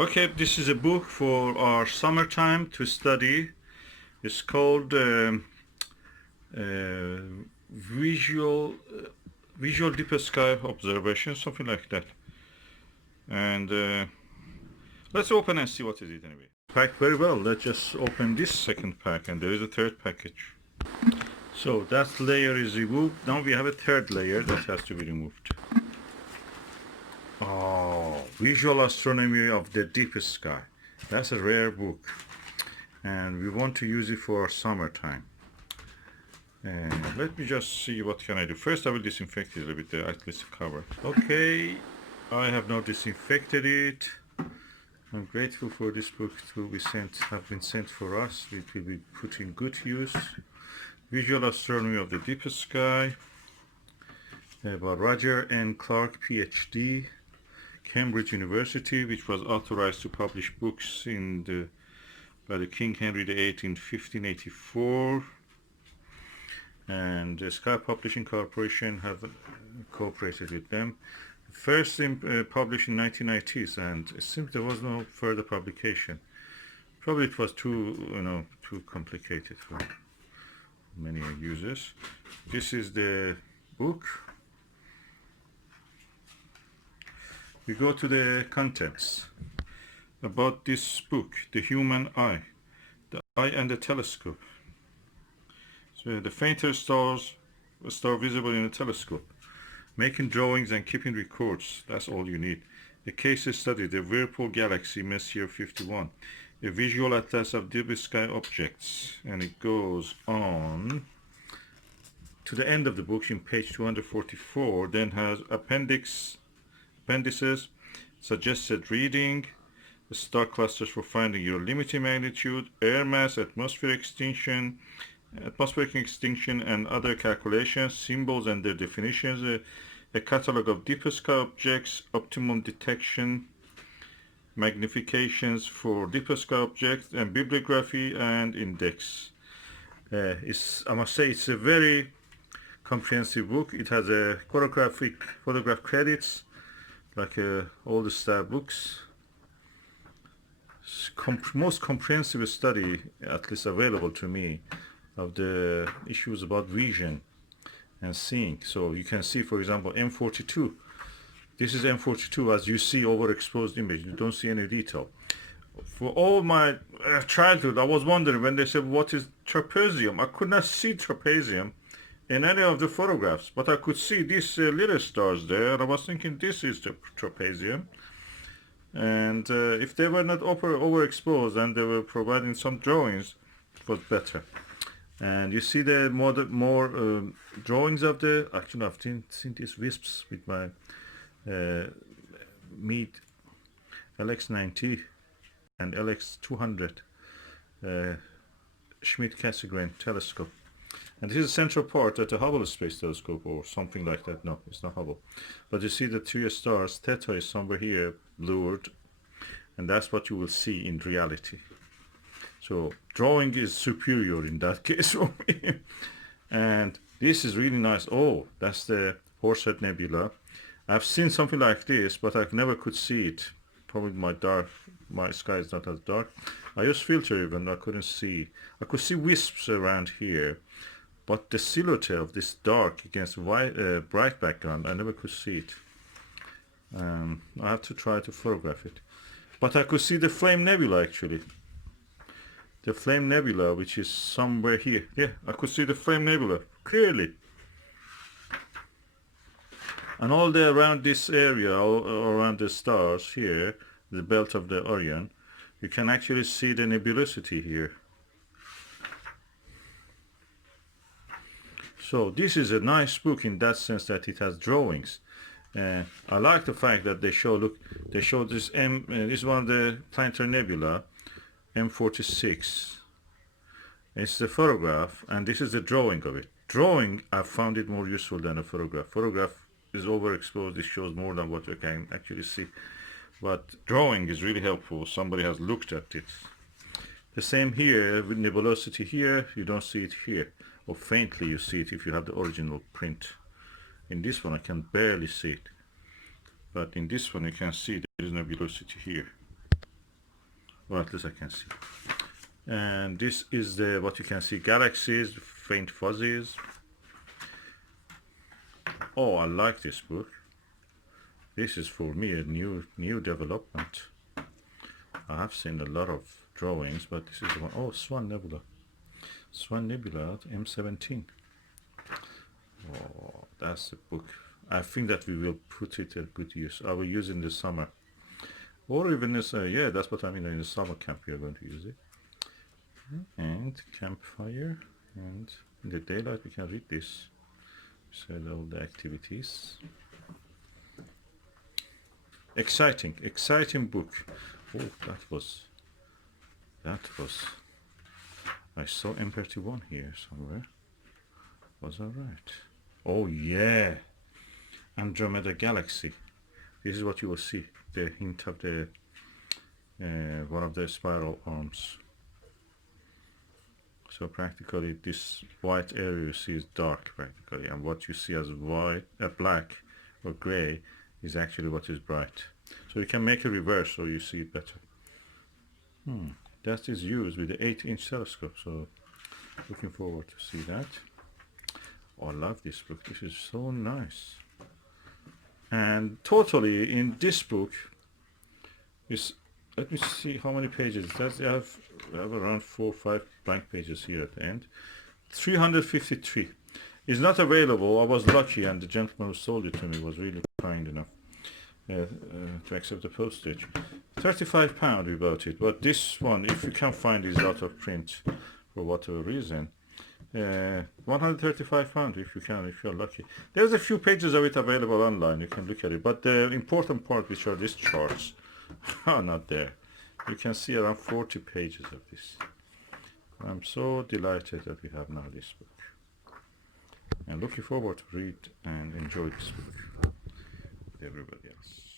Okay, this is a book for our summertime to study. It's called uh, Visual Visual Deep Sky Observation, something like that. And let's open and see what is it anyway. Packed very well. Let's just open this second pack, and there is a third package. So that layer is removed. Now we have a third layer that has to be removed. Oh, Visual Astronomy of the Deep Sky. That's a rare book, and we want to use it for our summertime. And let me just see what can I do. First I will disinfect it a bit, at least the cover. Okay, I have now disinfected it. I'm grateful for this book to have been sent for us. It will be put in good use. Visual Astronomy of the Deep Sky by Roger N. Clark, PhD, Cambridge University, which was authorized to publish books by the King Henry VIII in 1584. And the Sky Publishing Corporation have cooperated with them. First published in 1990s, and it seems there was no further publication. Probably it was too complicated for many users. This is the book. We go to the contents about this book: the human eye, the eye and the telescope. So the fainter stars, a star visible in a telescope. Making drawings and keeping records, that's all you need. A case study, the Whirlpool Galaxy, Messier 51. A visual atlas of deep sky objects. And it goes on to the end of the book in page 244, then has appendices, suggested reading, the star clusters for finding your limiting magnitude, air mass, atmospheric extinction and other calculations, symbols and their definitions, a catalog of deep sky objects, optimum detection, magnifications for deep sky objects, and bibliography and index. I must say it's a very comprehensive book. It has a photograph credits, like all the star books. Most comprehensive study, at least available to me, of the issues about vision and seeing. So you can see, for example, M42. This is M42. As you see, overexposed image. You don't see any detail. For all my childhood, I was wondering when they said, what is trapezium? I could not see trapezium in any of the photographs, but I could see these little stars there, and I was thinking this is the trapezium. And if they were not overexposed and they were providing some drawings, it was better. And you see the more drawings of the. Actually, I've seen these wisps with my Meade LX90 and LX200 Schmidt-Cassegrain telescope. And this is a central part at the Hubble Space Telescope or something like that. No, it's not Hubble. But you see the two stars, Theta is somewhere here, blurred, and that's what you will see in reality. So drawing is superior in that case for me. And this is really nice. Oh, that's the Horsehead Nebula. I've seen something like this, but I never could see it. Probably my sky is not as dark. I used filter even, I couldn't see. I could see wisps around here, but the silhouette of this dark against bright background, I never could see it. I have to try to photograph it. But I could see the Flame Nebula actually. The Flame Nebula, which is somewhere here. Yeah, I could see the Flame Nebula clearly. And all around this area, all around the stars here, the belt of the Orion, you can actually see the nebulosity here. So this is a nice book in that sense that it has drawings. I like the fact that they show this this is one of the planetary nebula, M46. It's the photograph, and this is the drawing of it. Drawing, I found it more useful than a photograph. Photograph is overexposed, it shows more than what you can actually see. But drawing is really helpful. Somebody has looked at it. The same here with nebulosity here, you don't see it here. Or faintly you see it if you have the original print. In this one I can barely see it. But in this one you can see there is nebulosity here. Well, at least I can see. And this is the what you can see: galaxies, faint fuzzies. Oh, I like this book. This is for me a new development. I have seen a lot of drawings, but this is the one. Oh, Swan Nebula. Swan Nebula at M17. Oh, that's the book. I think that we will put it at good use. I will use it in the summer. Or even this, yeah, that's what I mean. In the summer camp, we are going to use it. And campfire. And in the daylight, we can read this. So all the activities. Exciting book. Oh, that was. I saw M31 here somewhere. Was that right? Oh yeah, Andromeda Galaxy. This is what you will see. The hint of the one of the spiral arms. So practically, this white area you see is dark practically, and what you see as white, black or gray, is actually what is bright. So you can make a reverse so you see it better. That is used with the 8-inch telescope. So looking forward to see that. Oh, I love this book. This is so nice. And totally in this book is, let me see how many pages. I have around 4 or 5 blank pages here at the end. 353. It's not available. I was lucky, and the gentleman who sold it to me was really kind enough to accept the postage. £35 we bought it, but this one, if you can't find this out of print for whatever reason, £135 if you can, if you're lucky. There's a few pages of it available online, you can look at it, but the important part, which are these charts, are not there. You can see around 40 pages of this. I'm so delighted that we have now this book, and looking forward to read and enjoy this book with everybody else.